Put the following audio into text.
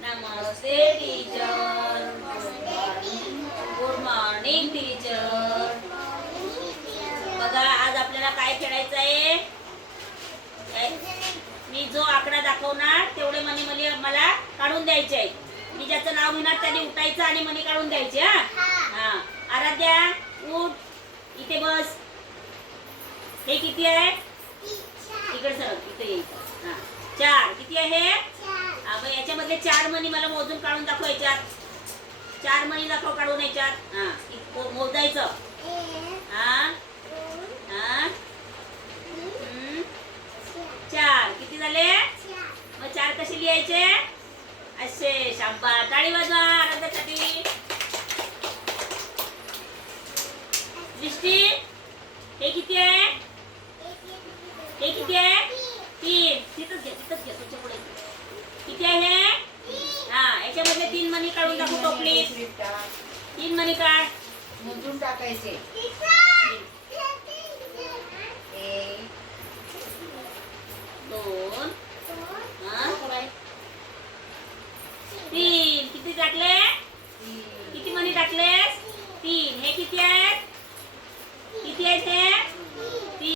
नमस्ते teacher. Good morning teacher. बघा आज आपल्याला काय खेळायचं आहे. मी जो आकडा दाखवणार तेवढे मनी मला काढून द्यायचे आहे. मी ज्याचं नाव घेणार त्याने उठायचं आणि मनी काढून द्यायचे. हा आराध्या उठ, इथे बस. हे किती आहे? इकडे सरक, इथे ये. हा 4 किती आहे? याच्यामध्ये 4 मनी मला मोजून काढून दाखव. याच्यात 4 मनी दाखव काढून याच्यात. हा मोजायचं. हा 4 किती झाले? मग 4 कसे लिहायचे? असे. शाबास, टाळी वाजवा आराध्यासाठी. दृष्टी हे किती आहे? हे किती आहे? 3. तिथंच घ्या तुमच्या पुढे. किती आहे? हा याच्यामध्ये 3 मनी काढून दाखव टोपलीत. 3 मनी काढ. मोजून टाकायचे. 1 2 3. किती टाकले? किती मनी टाकलेस? 3. हे किती आहे?